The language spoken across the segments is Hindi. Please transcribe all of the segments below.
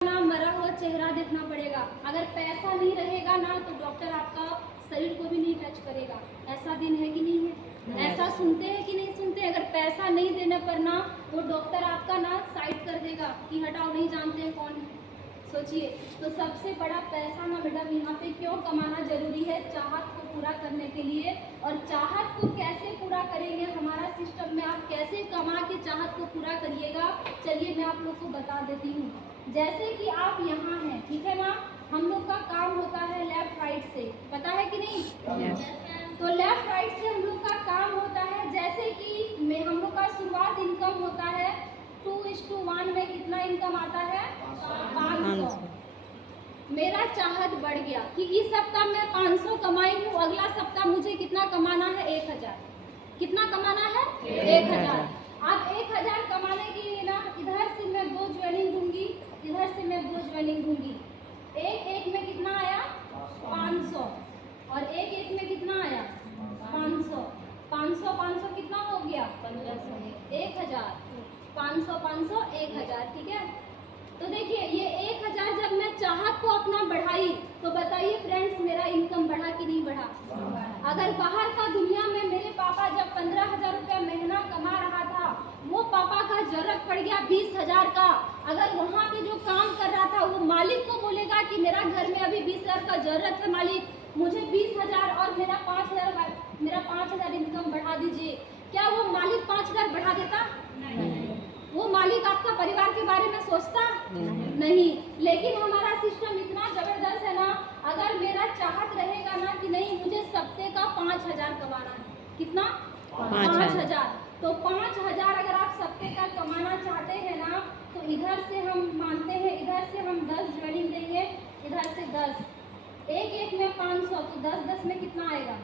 ना मरा हुआ चेहरा देखना पड़ेगा। अगर पैसा नहीं रहेगा ना तो डॉक्टर आपका शरीर को भी नहीं टच करेगा। ऐसा दिन है कि नहीं है? ऐसा सुनते हैं कि नहीं सुनते? अगर पैसा नहीं देने पर ना वो डॉक्टर आपका ना साइड कर देगा कि हटाओ, नहीं जानते हैं कौन है। सोचिए, तो सबसे बड़ा पैसा ना मैडम यहाँ पे क्यों कमाना जरूरी है? चाहत को पूरा करने के लिए। और चाहत को कैसे पूरा करेंगे? हमारा सिस्टम में आप कैसे कमा के चाहत को पूरा करिएगा, चलिए मैं आप लोग को बता देती हूँ। जैसे कि आप यहाँ हैं, ठीक है ना, हम लोग का काम होता है लेफ्ट राइट से, पता है कि नहीं? Yes. तो लेफ्ट राइट से हम लोग का काम होता है, जैसे कि हम लोग का शुरुआत इनकम होता है 2:1 में कितना इनकम आता है? 500। मेरा चाहत बढ़ गया कि इस सप्ताह मैं 500 कमाई हूँ, अगला सप्ताह मुझे कितना कमाना है? 1000। कितना कमाना है? 1000। अब 1000 कमाने के लिए ना इधर से मैं 2 ज्वाइनिंग दूंगी, इधर से मैं 2 ज्वाइनिंग दूंगी। एक में कितना आया? 500। और एक में कितना आया? 500। 500 कितना हो गया? 1500। 1000। 500 1000, ठीक है। तो देखिए ये 1000 जब मैं चाहत को अपना बढ़ाई तो बताइए फ्रेंड्स, मेरा इनकम बढ़ा कि नहीं बढ़ा? अगर बाहर का दुनिया में मेरे पापा जब 15,000 रुपया महीना कमा रहा था, वो पापा का जरूरत पड़ गया 20,000 का, अगर वहाँ पे जो काम कर रहा था वो मालिक को बोलेगा कि मेरा घर में अभी 20,000 का जरूरत है मालिक, मुझे 20,000 और मेरा 5,000 इनकम बढ़ा दीजिए, क्या वो मालिक 5,000 बढ़ा देता? वो मालिक आपका परिवार के बारे में सोचता? नहीं। लेकिन हमारा सिस्टम इतना जबरदस्त है ना, अगर मेरा चाहत रहेगा ना कि नहीं मुझे सप्ते का 5,000 कमाना है, कितना? 5,000। तो 5,000 अगर आप सप्ते का कमाना चाहते हैं ना, तो इधर से हम मानते हैं, इधर से हम 10 ज्वाइनिंग देंगे, इधर से 10, एक में 500, तो 10 में कितना आएगा?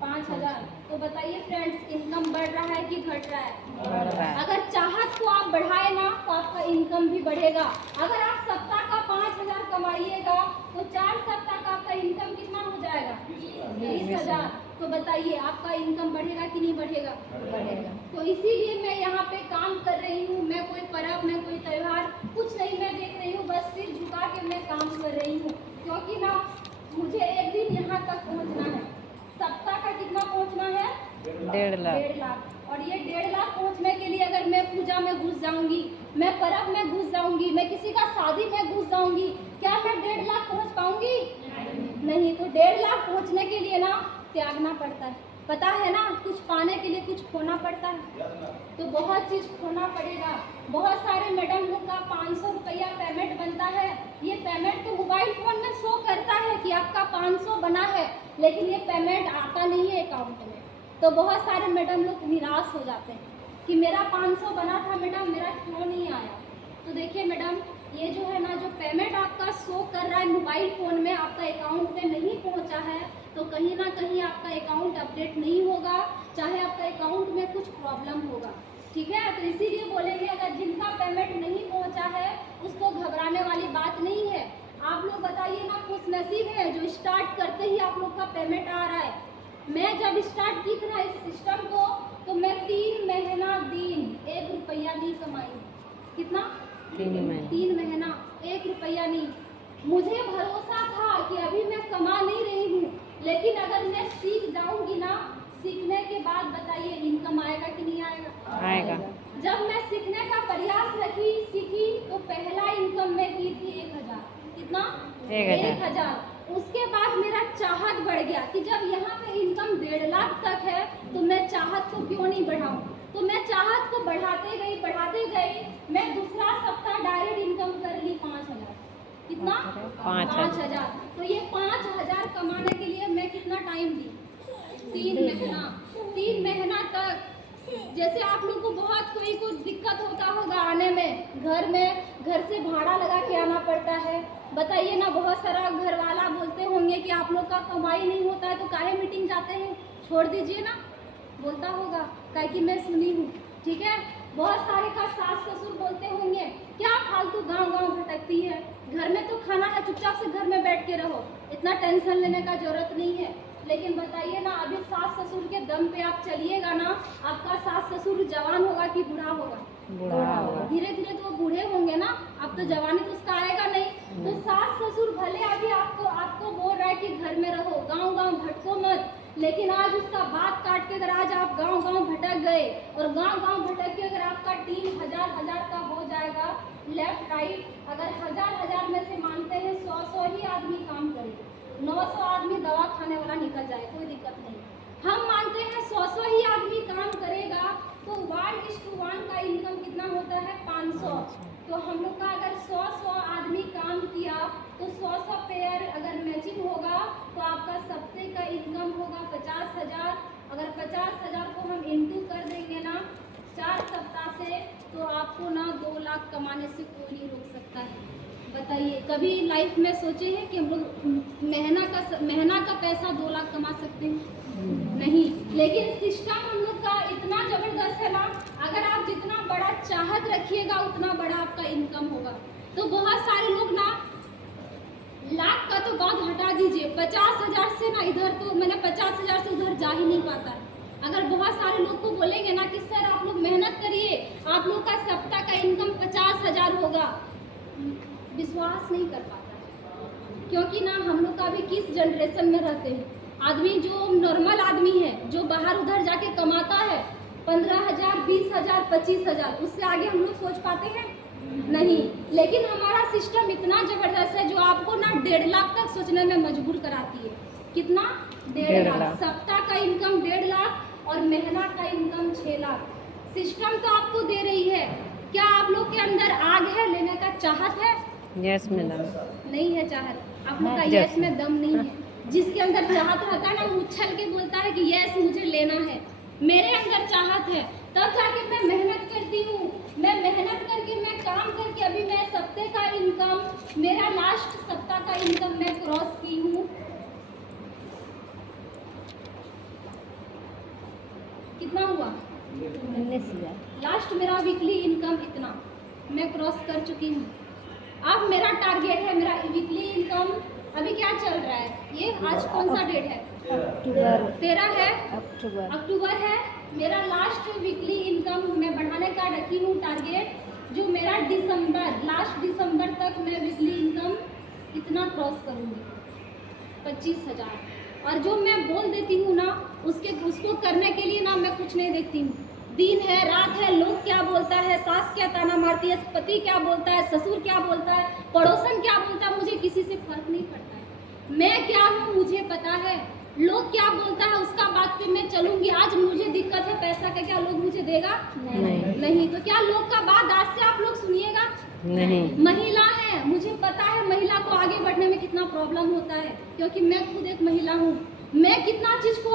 5,000। तो बताइए फ्रेंड्स, इनकम बढ़ रहा है कि घट रहा है? बढ़ रहा है। अगर चाहत को आप बढ़ाए ना तो आपका इनकम भी बढ़ेगा। अगर आप सप्ताह का 5,000 कमाइएगा तो 4 सप्ताह का आपका इनकम कितना हो जाएगा? 20,000। तो बताइए आपका इनकम बढ़ेगा कि नहीं बढ़ेगा? बढ़ेगा। तो इसीलिए मैं यहाँ पे काम कर रही हूँ। मैं कोई पर्व, मैं कोई त्यौहार कुछ नहीं मैं देख रही हूँ, बस सिर झुका के मैं काम कर रही हूँ, क्योंकि ना मुझे एक दिन यहाँ तक पहुँचना है। सप्ताह का कितना पहुँचना है? 1.5 लाख। 1.5 लाख। और ये 1.5 लाख पहुँचने के लिए अगर मैं पूजा में घुस जाऊंगी, मैं पर्व में घुस जाऊंगी, मैं किसी का शादी में घुस जाऊंगी, क्या मैं 1.5 लाख पहुँच पाऊंगी? नहीं। तो 1.5 लाख पहुँचने के लिए ना त्यागना पड़ता है, पता है ना, कुछ पाने के लिए कुछ खोना पड़ता है, तो बहुत चीज़ खोना पड़ेगा। बहुत सारे मैडम लोग का 500 रुपया पेमेंट बनता है, ये पेमेंट तो मोबाइल फ़ोन में शो करता है कि आपका 500 बना है, लेकिन ये पेमेंट आता नहीं है अकाउंट में। तो बहुत सारे मैडम लोग निराश हो जाते हैं कि मेरा 500 बना था मैडम, मेरा क्यों नहीं आया? तो देखिए मैडम, ये जो है ना, जो पेमेंट आपका शो कर रहा है मोबाइल फ़ोन में, आपका अकाउंट में नहीं पहुंचा है, तो कहीं ना कहीं आपका अकाउंट अपडेट नहीं होगा, चाहे आपका अकाउंट में कुछ प्रॉब्लम होगा, ठीक है। तो इसीलिए बोलेंगे अगर जिनका पेमेंट नहीं पहुंचा है उसको घबराने वाली बात नहीं है। आप लोग बताइए ना, खुशनसीब है जो स्टार्ट करते ही आप लोग का पेमेंट आ रहा है। मैं जब स्टार्ट की था इस सिस्टम को, तो मैं 3 महीना दिन 1 रुपया नहीं कमाई। कितना? 3 महीना 1 रुपया नहीं। मुझे भरोसा था कि अभी मैं कमा नहीं रही हूँ, लेकिन अगर मैं सीख जाऊंगी ना, सीखने के बाद बताइए इनकम आएगा कि नहीं आएगा? आएगा। जब मैं सीखने का प्रयास सीखी तो पहला इनकम मैं की थी 1,000। कितना? 1,000। उसके बाद मेरा चाहत बढ़ गया कि जब यहाँ पे इनकम 1.5 लाख तक है तो मैं चाहत को क्यों नहीं बढ़ाऊँ। तो मैं चाहत को बढ़ाते गई, मैं दूसरा सप्ताह डायरेक्ट इनकम कर ली 5,000। कितना? 5,000। तो ये 5,000 कमाने के लिए मैं कितना टाइम दी? 3 महीना तक। जैसे आप लोग को बहुत कोई को दिक्कत होता होगा आने में, घर से भाड़ा लगा के आना पड़ता है, बताइए ना। बहुत सारा घर वाला बोलते होंगे कि आप लोग का कमाई नहीं होता है तो काहे मीटिंग जाते हैं, छोड़ दीजिए ना, बोलता होगा, काहे कि मैं सुनी हूँ, ठीक है। बहुत सारे का सास ससुर बोलते होंगे क्या फालतू गांव भटकती है, घर में तो खाना है, चुपचाप से घर में बैठ के रहो, इतना टेंशन लेने का जरूरत नहीं है। लेकिन बताइए ना, अभी सास ससुर के दम पे आप चलिएगा ना, आपका सास ससुर जवान होगा कि बूढ़ा होगा? बूढ़ा होगा। धीरे धीरे तो वो बूढ़े होंगे ना, अब तो जवानी तो उसका आएगा नहीं। तो सास ससुर भले अभी आपको बोल रहा है कि घर में रहो, गांव गांव भटको मत, लेकिन आज उसका बात काट के अगर आज आप गांव गांव भटक गए और गांव गांव भटक के अगर आपका टीम हजार का हो जाएगा लेफ्ट राइट, अगर हजार में से मानते हैं 100 ही आदमी काम करे, 900 आदमी दवा खाने वाला निकल जाए, कोई दिक्कत नहीं। हम मानते हैं 100 ही आदमी काम करेगा तो 1:1 का इनकम कितना होता है 500। तो हम लोग का अगर 100 आदमी काम किया तो 100 पेयर अगर मैचिंग होगा तो आपका सप्ते का इनकम होगा 50,000। अगर 50,000 को हम इंटू कर देंगे ना 4 सप्ताह से, तो आपको ना 2 लाख कमाने से कोई नहीं रोक सकता है। बताइए, कभी लाइफ में सोचे हैं कि हम लोग महीना का पैसा 2 लाख कमा सकते हैं? नहीं। लेकिन सिस्टम हम लोग का इतना जबरदस्त है ना, अगर आप जितना बड़ा चाहत रखिएगा उतना बड़ा आपका इनकम होगा। तो बहुत सारे लोग ना लाख का तो बात हटा दीजिए, 50,000 से ना इधर तो मैंने 50,000 से उधर जा ही नहीं पाता है। अगर बहुत सारे लोग को बोलेंगे ना कि सर आप लोग मेहनत करिए, आप लोग का सप्ताह का इनकम 50,000 होगा, विश्वास नहीं कर पाता है। क्योंकि ना हम लोग का अभी किस जनरेशन में रहते हैं, आदमी जो नॉर्मल आदमी है जो बाहर उधर जाके कमाता है 15,000, 20,000, 25,000, उससे आगे हम लोग सोच पाते हैं नहीं। लेकिन हमारा सिस्टम इतना जबरदस्त है जो आपको ना 1.5 लाख तक सोचने में मजबूर कराती है। कितना? 1.5 लाख। सप्ताह का इनकम 1.5 लाख और महीना का इनकम 6 लाख। सिस्टम तो आपको दे रही है, क्या आप लोग के अंदर आग है, लेने का चाहत है? यस में दम नहीं है चाहत, आप लोग का यस में दम नहीं है। जिसके अंदर चाहत रहता है ना वो उछल के बोलता है कि यस मुझे लेना है, मेरे अंदर चाहत है, तब जाके मैं मेहनत करती हूँ। मैं मेहनत करके, मैं काम करके अभी मैं सप्ते का इनकम, मेरा लास्ट सप्ताह का इनकम मैं क्रॉस की हूँ। कितना हुआ? 19,000। लास्ट मेरा वीकली इनकम इतना मैं क्रॉस कर चुकी हूँ। अब मेरा टारगेट है, मेरा वीकली इनकम अभी क्या चल रहा है, ये आज कौन सा डेट है? अक्टूबर 13 है, अक्टूबर है। मेरा लास्ट वीकली इनकम मैं बढ़ाने का रखी हूँ टारगेट, जो मेरा लास्ट दिसंबर तक मैं वीकली इनकम इतना क्रॉस करूँगी 25,000। और जो मैं बोल देती हूँ ना उसको करने के लिए ना मैं कुछ नहीं देखती हूँ, दिन है रात है, लोग क्या बोलता है, सास क्या ताना मारती है, पति क्या बोलता है, ससुर क्या बोलता है, पड़ोसन क्या बोलता है, मुझे किसी से फर्क नहीं पड़ता है। मैं क्या हूँ मुझे पता है, लोग क्या बोलता है उसका बात पे मैं चलूंगी। आज मुझे दिक्कत है पैसा का, क्या लोग मुझे देगा? नहीं। तो क्या लोग का बात आज से आप लोग सुनिएगा? नहीं। महिला है, मुझे पता है महिला को आगे बढ़ने में कितना प्रॉब्लम होता है, क्योंकि मैं खुद एक महिला हूँ। मैं कितना चीज को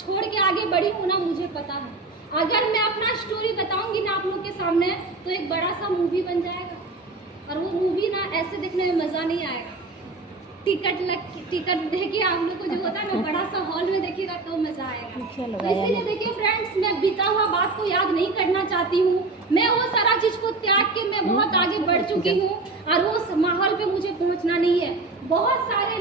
छोड़ के आगे बढ़ी हूँ ना, मुझे पता है। अगर मैं अपना स्टोरी बताऊंगी ना आप लोग के सामने तो एक बड़ा सा मूवी बन जाएगा, और वो मूवी ना ऐसे देखने में मज़ा नहीं आएगा। टिकट देखिए आप लोग को जो होता है ना बड़ा सा हॉल में देखिएगा तो मज़ा आएगा। तो इसीलिए देखिए फ्रेंड्स, मैं बीता हुआ बात को याद नहीं करना चाहती हूँ। मैं वो सारा चीज़ को त्याग के मैं बहुत आगे बढ़ चुकी हूँ और वो माहौल पे मुझे पहुँचना नहीं है। बहुत सारे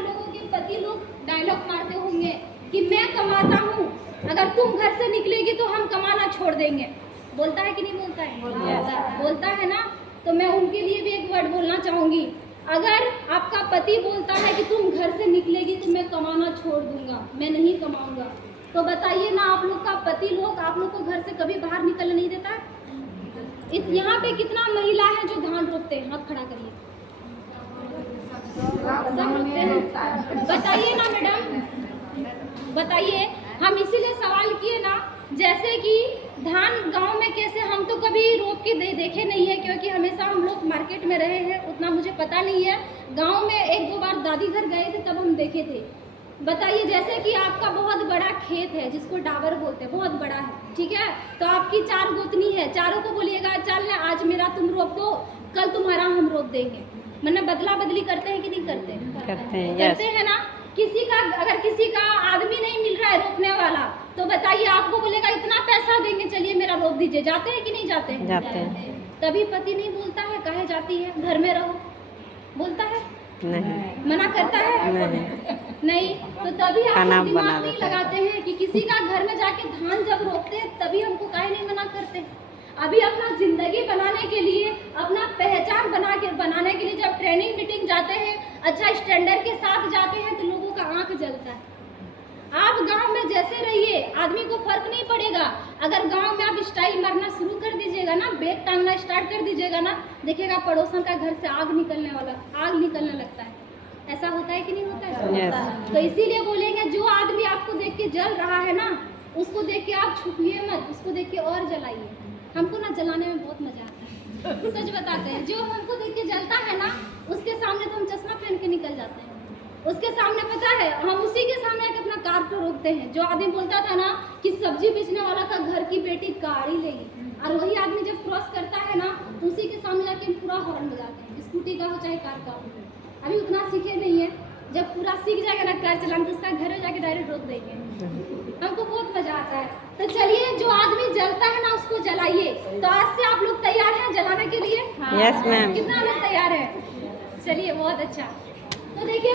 लोगों के पति लोग डायलॉग मारते होंगे कि मैं कमाता हूँ, अगर तुम घर से निकलेगी तो हम कमाना छोड़ देंगे। बोलता है कि नहीं बोलता है? बोलता है ना। तो मैं उनके लिए भी एक वर्ड बोलना चाहूँगी, अगर आपका पति बोलता है कि तुम घर से निकलेगी तो मैं कमाना छोड़ दूंगा, मैं नहीं कमाऊंगा, तो बताइए ना आप लोग का पति लोग आप लोग को घर से कभी बाहर निकलने नहीं देता? यहाँ पे कितना महिला है जो धान रोपते हैं? हाथ खड़ा करिए। बताइए ना मैडम, बताइए। हम इसीलिए सवाल किए ना, जैसे कि धान गांव में कैसे, हम तो कभी रोप के देखे नहीं है, क्योंकि हमेशा हम लोग मार्केट में रहे हैं, उतना मुझे पता नहीं है। गांव में 1-2 बार दादी घर गए थे तब हम देखे थे। बताइए, जैसे कि आपका बहुत बड़ा खेत है जिसको डाबर बोलते हैं, बहुत बड़ा है, ठीक है, तो आपकी 4 गोतनी है, चारों को बोलिएगा चल ना आज मेरा तुम रोप दो, कल तुम्हारा हम रोप देंगे। मतलब बदला बदली करते हैं कि नहीं करते? करते हैं ना। अगर किसी का आदमी नहीं मिल रहा है रोकने वाला तो बताइए, आपको बोलेगा इतना पैसा देंगे चलिए मेरा रोक दीजिए, जाते हैं कि नहीं जाते हैं? जाते हैं। तभी पति नहीं बोलता है काहे जाती है, घर में रहो, बोलता है? नहीं। मना करता है? नहीं। तो तभी आप दिमाग नहीं लगाते हैं कि किसी का घर में जाके धान जब रोकते हैं तभी हमको काहे नहीं मना करते। अभी अपना ज़िंदगी बनाने के लिए, अपना पहचान बनाने के लिए जब ट्रेनिंग मीटिंग जाते हैं, अच्छा स्टैंडर्ड के साथ जाते हैं, तो लोगों का आंख जलता है। आप गांव में जैसे रहिए, आदमी को फर्क नहीं पड़ेगा। अगर गांव में आप स्टाइल मारना शुरू कर दीजिएगा ना, बैग टांगना स्टार्ट कर दीजिएगा ना, देखिएगा पड़ोसन का घर से आग निकलने लगता है। ऐसा होता है कि नहीं होता है? Yes. तो इसीलिए बोलेंगे, जो आदमी आपको देख के जल रहा है ना, उसको देख के आप छुपिए मत, उसको देख के और जलाइए। हमको ना जलाने में बहुत मजा आता है, सच बताते हैं। जो हमको देख के जलता है ना, उसके सामने तो हम चश्मा पहन के निकल जाते हैं। उसके सामने पता है, हम उसी के सामने आके अपना कार को रोकते हैं। जो आदमी बोलता था ना कि सब्जी बेचने वाला का घर की बेटी गाड़ी लेगी, और वही आदमी जब क्रॉस करता है ना, तो उसी के सामने जाके पूरा हॉर्न बजाते हैं, स्कूटी का हो चाहे कार का हो। अभी उतना सीखे नहीं है, जब पूरा सीख जाएगा ना कार चलाना, तो उसका घर में जाके डायरेक्ट रोक देंगे। हमको बहुत मजा आता है। तो चलिए, जो आदमी जलता है ना, उसको जलाइए। तो आज से आप लोग तैयार हैं जलाने के लिए? Yes, ma'am. कितना लोग तैयार है? चलिए, बहुत अच्छा। तो देखिए